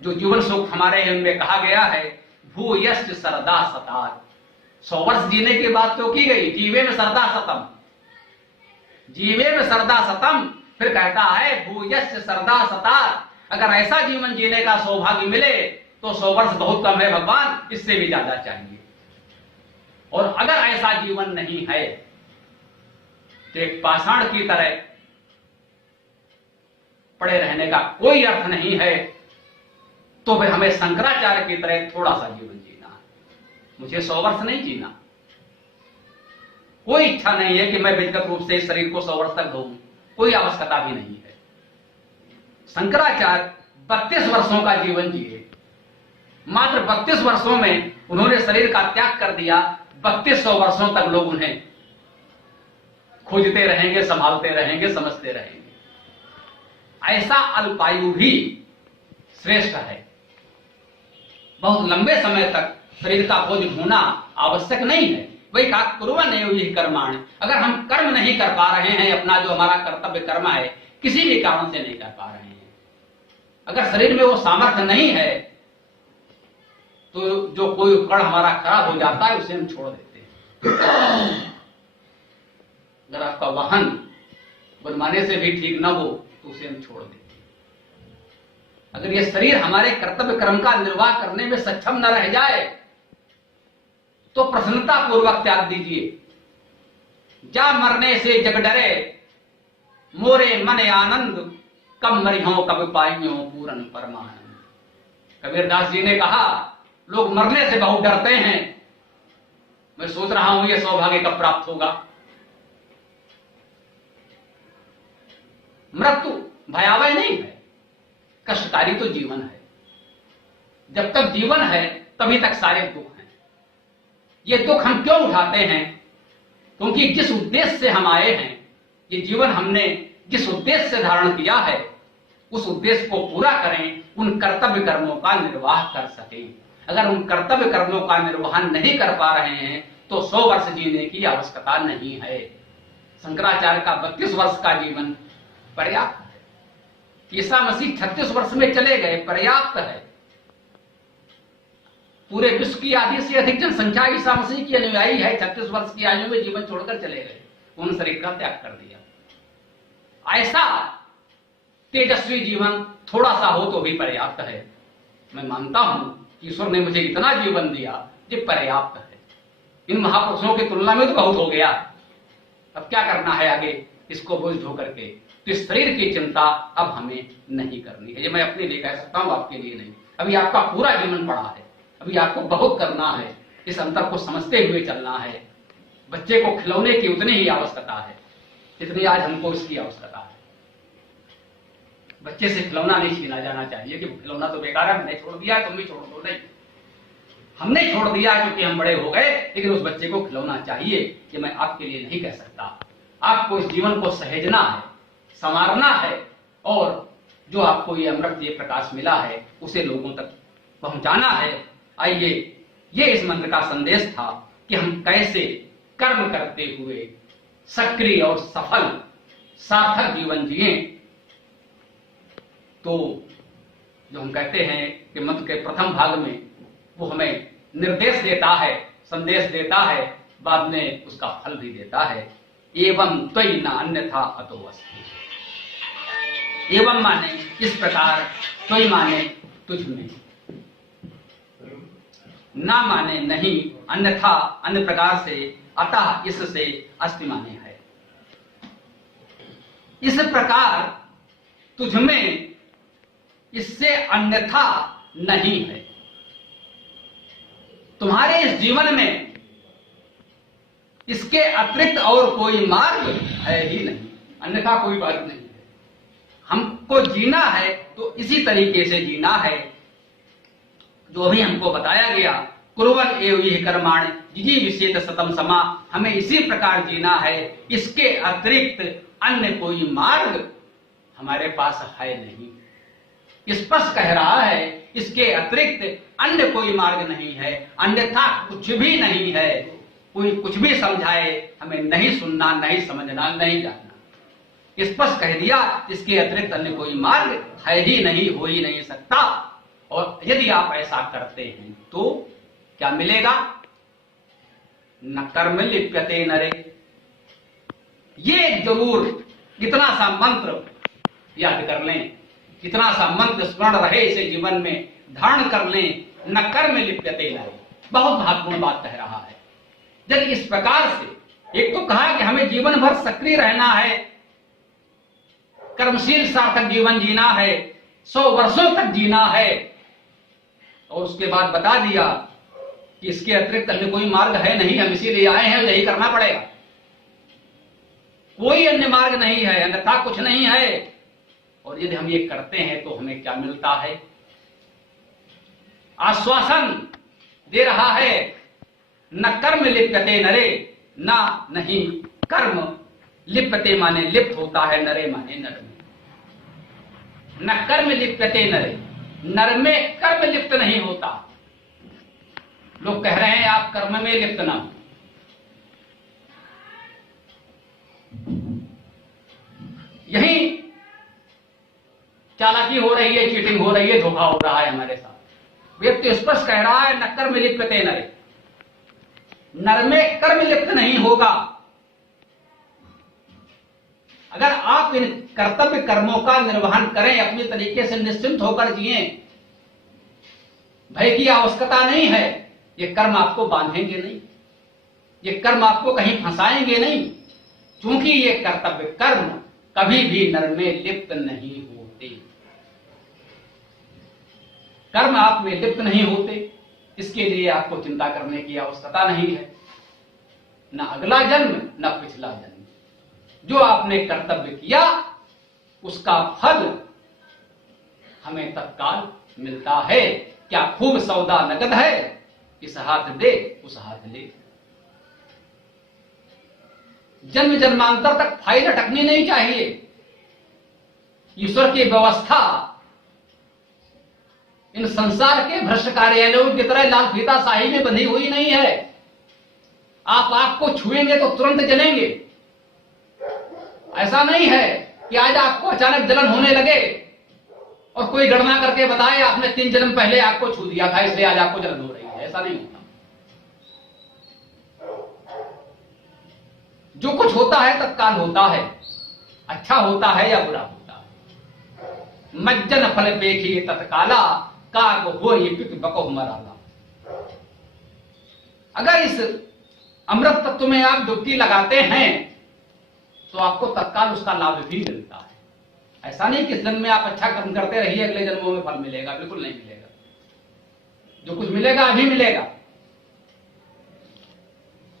जो जीवन सुख हमारे इनमें कहा गया है, भूयश्च सरदा सतार। 100 वर्ष जीने की बात तो की गई, जीवे में सरदा सतम, जीवे में सरदा सतम। फिर कहता है भूयश्च सरदा सतार। अगर ऐसा जीवन जीने का सौभाग्य मिले तो 100 वर्ष बहुत कम है भगवान, इससे भी ज्यादा चाहिए। और अगर ऐसा जीवन नहीं है तो एक पाषाण की तरह पड़े रहने का कोई अर्थ नहीं है। तो फिर हमें शंकराचार्य की तरह थोड़ा सा जीवन जीना है। मुझे 100 वर्ष नहीं जीना, कोई इच्छा नहीं है कि मैं व्यक्तिगत रूप से इस शरीर को 100 वर्ष तक दूं, कोई आवश्यकता भी नहीं है। शंकराचार्य 32 वर्षों का जीवन जिए। मात्र 32 वर्षों में उन्होंने शरीर का त्याग कर दिया। 3200 वर्षों तक लोग उन्हें खोजते रहेंगे, संभालते रहेंगे, समझते रहेंगे। ऐसा अल्पायु भी श्रेष्ठ है। बहुत लंबे समय तक शरीर का खोज होना आवश्यक नहीं है। वही कहा कुर्वन् एव इह कर्माण। अगर हम कर्म नहीं कर पा रहे हैं, अपना जो हमारा कर्तव्य कर्म है, किसी भी कारण से नहीं कर पा रहे हैं, अगर शरीर में वो सामर्थ्य नहीं है, तो जो कोई उपकरण हमारा खराब हो जाता है उसे हम छोड़ देते हैं। अगर आपका वाहन बनवाने से भी ठीक ना हो तो उसे हम छोड़ देते हैं। अगर ये शरीर हमारे कर्तव्य कर्म का निर्वाह करने में सक्षम न रह जाए तो प्रसन्नता पूर्वक त्याग दीजिए। जा मरने से जग डरे, मोरे मन आनंद, कब मरियो कब पाइयो पूर्ण परमानंद। कबीरदास जी ने कहा, लोग मरने से बहुत डरते हैं, मैं सोच रहा हूं ये सौभाग्य कब प्राप्त होगा। मृत्यु भयावह नहीं है, कष्टकारी तो जीवन है। जब तक जीवन है तभी तक सारे दुख हैं। ये दुख हम क्यों उठाते हैं? क्योंकि जिस उद्देश्य से हम आए हैं, ये जीवन हमने जिस उद्देश्य से धारण किया है, उस उद्देश्य को पूरा करें, उन कर्तव्य कर्मों का निर्वाह कर सकें। अगर उन कर्तव्य कर्मों का निर्वहन नहीं कर पा रहे हैं तो 100 वर्ष जीने की आवश्यकता नहीं है। शंकराचार्य का 32 वर्ष का जीवन पर्याप्त है। ईसा मसीह 36 वर्ष में चले गए, पर्याप्त है। पूरे विश्व की आधी से अधिक जनसंख्या ईसा मसीह की अनुयायी है। 36 वर्ष की आयु में जीवन छोड़कर चले गए, उन्होंने शरीर का त्याग कर दिया। ऐसा तेजस्वी जीवन थोड़ा सा हो तो भी पर्याप्त है। मैं मानता हूं कि ईश्वर ने मुझे इतना जीवन दिया जो पर्याप्त है। इन महापुरुषों की तुलना में तो बहुत हो गया। अब क्या करना है आगे, इसको बोझ ढो करके। तो इस शरीर की चिंता अब हमें नहीं करनी है। ये मैं अपने लिए कह सकता हूं, आपके लिए नहीं। अभी आपका पूरा जीवन पड़ा है, अभी आपको बहुत करना है। इस अंतर को समझते हुए चलना है। बच्चे को खिलौने की उतनी ही आवश्यकता है जितनी आज हमको इसकी आवश्यकता है। बच्चे से खिलौना नहीं छीना जाना चाहिए कि खिलौना तो बेकार है, मैंने छोड़ दिया है, तुम भी छोड़ दो। नहीं, हमने छोड़ दिया क्योंकि हम बड़े हो गए, लेकिन उस बच्चे को खिलौना चाहिए कि मैं आपके लिए नहीं कह सकता। आपको इस जीवन को सहेजना है, संवारना है, और जो आपको ये अमृत, ये प्रकाश मिला है, उसे लोगों तक पहुंचाना है। आइए, ये इस मंत्र का संदेश था कि हम कैसे कर्म करते हुए सक्रिय और सफल सार्थक जीवन जिए। तो जो हम कहते हैं कि मंत्र के प्रथम भाग में वो हमें निर्देश देता है, संदेश देता है, बाद में उसका फल भी देता है। एवं त्वयि न अन्यथा अतो अस्ति। एवं माने इस प्रकार, त्वयि माने तुझ में, ना माने नहीं, अन्यथा अन्य प्रकार से, अतः इससे, अस्ति माने है। इस प्रकार तुझ में, इससे अन्यथा नहीं है। तुम्हारे इस जीवन में इसके अतिरिक्त और कोई मार्ग है ही नहीं, अन्यथा कोई बात नहीं है। हमको जीना है तो इसी तरीके से जीना है जो अभी हमको बताया गया। कुर्वन् एव यह कर्माणि जिजीविषेत शतं समा। हमें इसी प्रकार जीना है, इसके अतिरिक्त अन्य कोई मार्ग हमारे पास है नहीं। स्पष्ट कह रहा है, इसके अतिरिक्त अन्य कोई मार्ग नहीं है, अन्यथा कुछ भी नहीं है। कोई कुछ भी समझाए, हमें नहीं सुनना, नहीं समझना, नहीं जानना। स्पष्ट कह दिया, इसके अतिरिक्त अन्य कोई मार्ग है ही नहीं, हो ही नहीं सकता। और यदि आप ऐसा करते हैं तो क्या मिलेगा? न कर्म लिप्यते नरे। ये जरूर इतना सा मंत्र याद कर लें, इतना सा मंत्र स्मरण रहे, इसे जीवन में धारण कर लें। न कर्म लिप्यते नरे, बहुत महत्वपूर्ण बात कह रहा है। जब इस प्रकार से, एक तो कहा कि हमें जीवन भर सक्रिय रहना है, कर्मशील सार्थक जीवन जीना है, 100 वर्षों तक जीना है, और उसके बाद बता दिया कि इसके अतिरिक्त अन्य कोई मार्ग है नहीं, हम इसीलिए आए हैं, यही करना पड़ेगा। कोई अन्य मार्ग नहीं है, अन्यथा कुछ नहीं है। और यदि हम ये करते हैं तो हमें क्या मिलता है? आश्वासन दे रहा है, न कर्म लिप्यते नरे, ना नहीं कर्म। लिप्यते माने लिप्त होता है, नरे माने नर में। न कर्म लिप्यते नरे, नर में कर्म लिप्त नहीं होता। लोग कह रहे हैं आप कर्म में लिप्त ना हो। यही चालाकी हो रही है, चीटिंग हो रही है, धोखा हो रहा है हमारे साथ। व्यक्ति स्पष्ट कह रहा है, न कर्म लिप्यते नरे, नर में कर्म लिप्त नहीं होगा। अगर आप इन कर्तव्य कर्मों का निर्वहन करें, अपने तरीके से निश्चिंत होकर जिए, भय की आवश्यकता नहीं है। ये कर्म आपको बांधेंगे नहीं, ये कर्म आपको कहीं फंसाएंगे नहीं, क्योंकि ये कर्तव्य कर्म कभी भी नर में लिप्त नहीं होते। कर्म आप में लिप्त नहीं होते, इसके लिए आपको चिंता करने की आवश्यकता नहीं है। न अगला जन्म, न पिछला जन्म। जो आपने कर्तव्य किया उसका फल हमें तत्काल मिलता है। क्या खूब सौदा नकद है, इस हाथ दे उस हाथ ले। जन्म जन्मांतर तक फाइल अटकनी नहीं चाहिए। ईश्वर की व्यवस्था इन संसार के भ्रष्ट कार्यालयों की तरह लाल फीता शाही में बंधी हुई नहीं है। आप आग को छुएंगे तो तुरंत जलेंगे, ऐसा नहीं है। कि आज आपको अचानक जलन होने लगे और कोई गणना करके बताए आपने 3 जन्म पहले आपको छू दिया था इसलिए आज आपको जलन हो रही है, ऐसा नहीं होता। जो कुछ होता है तत्काल होता है, अच्छा होता है या बुरा होता है। मज्जन फल पेखी तत्काला काग हो ये पिक बको मराला। अगर इस अमृत तत्व में आप डुबकी लगाते हैं तो आपको तत्काल उसका लाभ भी मिलता है। ऐसा नहीं कि इस जन्म में आप अच्छा कर्म करते रहिए अगले जन्मों में फल मिलेगा, बिल्कुल नहीं मिलेगा। जो कुछ मिलेगा अभी मिलेगा।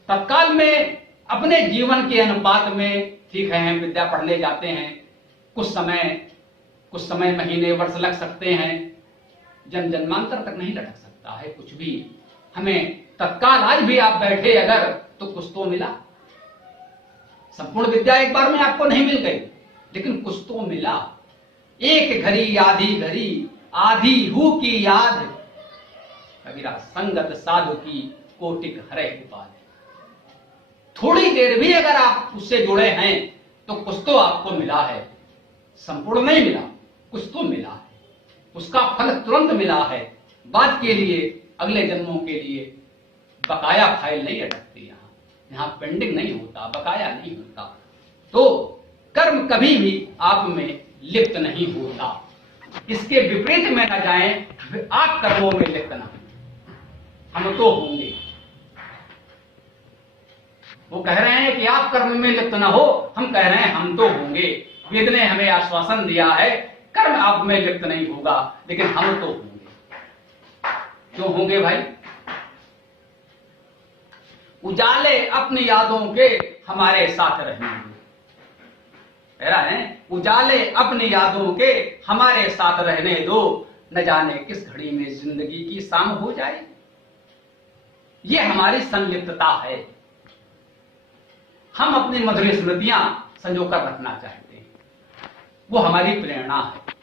तत्काल में अपने जीवन के अनुपात में ठीक है, हम विद्या पढ़ने जाते हैं, कुछ समय महीने वर्ष लग सकते हैं, जन्मांतर तक नहीं लटक सकता है कुछ भी। हमें तत्काल आज भी आप बैठे अगर तो कुछ तो मिला। संपूर्ण विद्या एक बार में आपको नहीं मिल गई, लेकिन कुछ तो मिला। एक घड़ी आधी घड़ी आधी हु की याद, कबीरा संगत साधु की कोटिक हरे उपाय। थोड़ी देर भी अगर आप उससे जुड़े हैं तो कुछ तो आपको मिला है। संपूर्ण नहीं मिला, कुछ तो मिला है। उसका फल तुरंत मिला है। बाद के लिए, अगले जन्मों के लिए बकाया फाइल नहीं अटकती। यहाँ पेंडिंग नहीं होता, बकाया नहीं होता। तो कर्म कभी भी आप में लिप्त नहीं होता। इसके विपरीत में न जाएं, आप कर्मों में लिप्त न हो। हम तो होंगे। वो कह रहे हैं कि आप कर्म में लिप्त न हो, हम कह रहे हैं हम तो होंगे। वेद ने हमें आश्वासन दिया है कर्म आप में लिप्त नहीं होगा, लेकिन हम तो होंगे। क्यों होंगे भाई? उजाले अपनी यादों के हमारे साथ रहेंगे। कह रहा है उजाले अपनी यादों के हमारे साथ रहने दो, न जाने किस घड़ी में जिंदगी की शाम हो जाए। ये हमारी संलिप्तता है। हम अपनी मधुर स्मृतियां संजोकर रखना चाहते हैं, वो हमारी प्रेरणा है।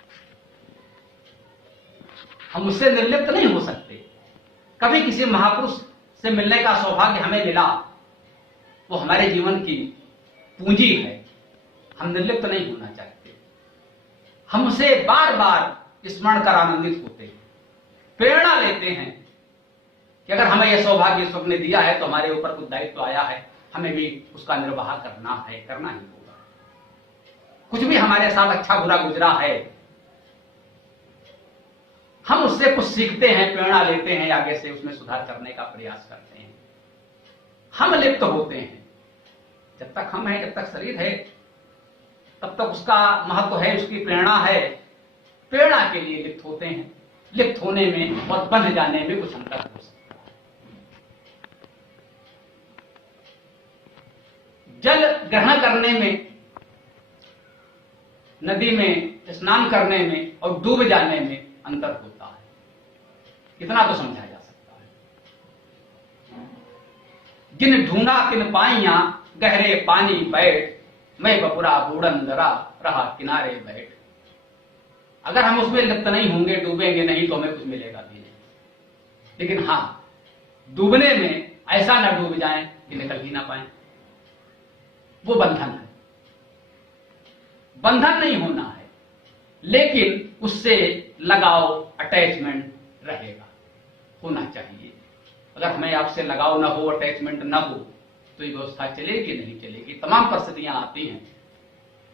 हम उससे निर्लिप्त नहीं हो सकते। कभी किसी महापुरुष से मिलने का सौभाग्य हमें मिला, वो हमारे जीवन की पूंजी है। हम निर्लिप्त नहीं होना चाहते। हम उसे बार बार स्मरण कर आनंदित होते हैं, प्रेरणा लेते हैं कि अगर हमें यह सौभाग्य ईश्वर ने दिया है तो हमारे ऊपर कुछ दायित्व आया है, हमें भी उसका निर्वाह करना है, करना ही होगा। कुछ भी हमारे साथ अच्छा बुरा गुजरा है, हम उससे कुछ सीखते हैं, प्रेरणा लेते हैं, आगे से उसमें सुधार करने का प्रयास करते हैं। हम लिप्त होते हैं। जब तक हम हैं, जब तक शरीर है, तब तक उसका महत्व है, उसकी प्रेरणा है। प्रेरणा के लिए लिप्त होते हैं। लिप्त होने में और बंध जाने में कुछ अंतर हो सकता है। जल ग्रहण करने में, नदी में स्नान करने में और डूब जाने में अंतर होता है। इतना तो समझा जा सकता है। जिन ढूंढा तिन पाइया गहरे पानी बैठ, मैं बपुरा बूढ़न दरा रहा किनारे बैठ। अगर हम उसमें लिप्त नहीं होंगे, डूबेंगे नहीं, तो हमें कुछ मिलेगा भी नहीं। लेकिन हां, डूबने में ऐसा न डूब जाएं कि निकल ही ना पाए। वो बंधन है। बंधन नहीं होना है, लेकिन उससे लगाव, अटैचमेंट रहेगा, होना चाहिए। अगर हमें आपसे लगाव ना हो, अटैचमेंट ना हो, तो ये व्यवस्था चलेगी नहीं चलेगी। तमाम परिस्थितियां आती हैं।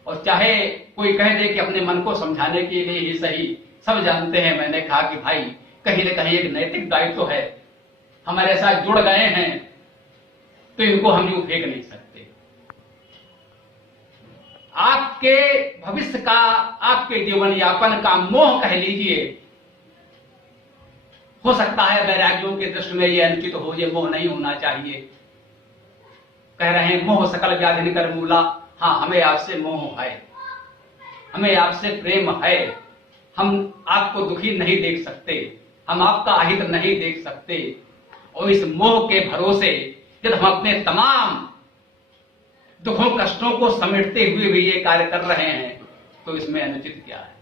और चाहे कोई कह दे कि अपने मन को समझाने के लिए ही सही, सब जानते हैं। मैंने कहा कि भाई कहीं न कहीं एक नैतिक दायित्व तो है, हमारे साथ जुड़ गए हैं तो इनको हम यूं फेंक नहीं सकते। आपके भविष्य का, आपके जीवन यापन का मोह कह लीजिए, हो सकता है वैराग्यों के दृष्टि में ये अनुचित हो, ये मोह नहीं होना चाहिए। कह रहे हैं मोह सकल व्याधि निकर मूला। हाँ, हमें आपसे मोह है, हमें आपसे प्रेम है। हम आपको दुखी नहीं देख सकते, हम आपका अहित नहीं देख सकते। और इस मोह के भरोसे जब हम अपने तमाम दुखों कष्टों को समेटते हुए भी ये कार्य कर रहे हैं, तो इसमें अनुचित क्या है?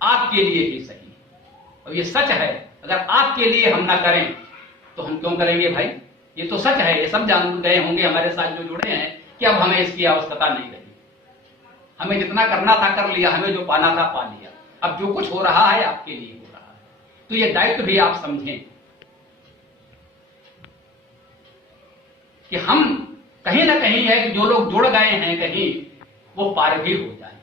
आपके लिए ही सही। और ये सच है, अगर आपके लिए हम ना करें तो हम क्यों करेंगे भाई? ये तो सच है, ये सब जान गए होंगे हमारे साथ जो जुड़े हैं कि अब हमें इसकी आवश्यकता नहीं रही। हमें जितना करना था कर लिया, हमें जो पाना था पा लिया। अब जो कुछ हो रहा है आपके लिए हो रहा है, तो ये दायित्व भी आप समझें कि हम कहीं ना कहीं है कि जो लोग जुड़ गए हैं कहीं, वो पार भी हो जाए।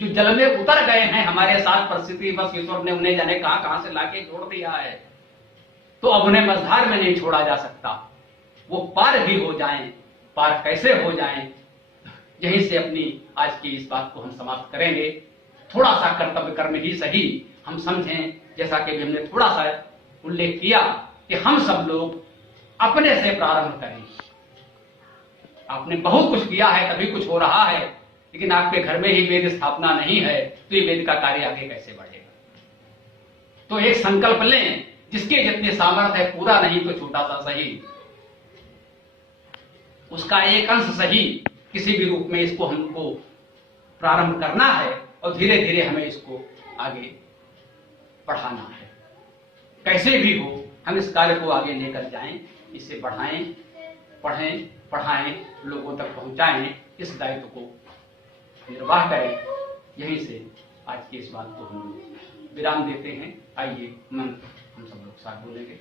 जो जल में उतर गए हैं हमारे साथ परिस्थिति, बस ईश्वर ने उन्हें जाने कहां कहां से लाके जोड़ दिया है, तो अब उन्हें मझधार में नहीं छोड़ा जा सकता। वो पार भी हो जाएं। पार कैसे हो जाएं, यहीं से अपनी आज की इस बात को हम समाप्त करेंगे। थोड़ा सा कर्तव्य कर्म ही सही हम समझें, जैसा कि हमने थोड़ा सा उल्लेख किया कि हम सब लोग अपने से प्रारंभ करें। आपने बहुत कुछ किया है, तभी कुछ हो रहा है, लेकिन आपके घर में ही वेद स्थापना नहीं है, तो ये वेद का कार्य आगे कैसे बढ़ेगा। तो एक संकल्प लें, जिसके जितने सामर्थ्य है, पूरा नहीं तो छोटा सा सही, उसका एक अंश सही, किसी भी रूप में इसको हमको प्रारंभ करना है और धीरे धीरे हमें इसको आगे बढ़ाना है। कैसे भी हो हम इस कार्य को आगे लेकर जाएं, इसे बढ़ाएं, पढ़ें, पढ़ाएं, लोगों तक पहुंचाएं, इस दायित्व को निर्वाह करें। यहीं से आज की इस बात को हम विराम देते हैं। आइए मंत्र हम सब लोग साथ बोलेंगे।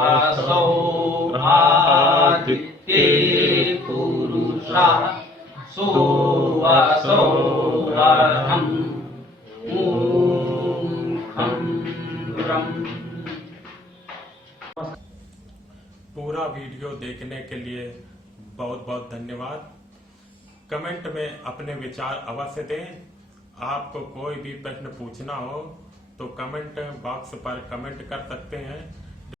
असौ आदित्ये पुरुषा सो असौ अर्धम् ॐ खं ब्रह्म। पूरा वीडियो देखने के लिए बहुत बहुत धन्यवाद। कमेंट में अपने विचार अवश्य दें। आपको कोई भी प्रश्न पूछना हो तो कमेंट बॉक्स पर कमेंट कर सकते हैं।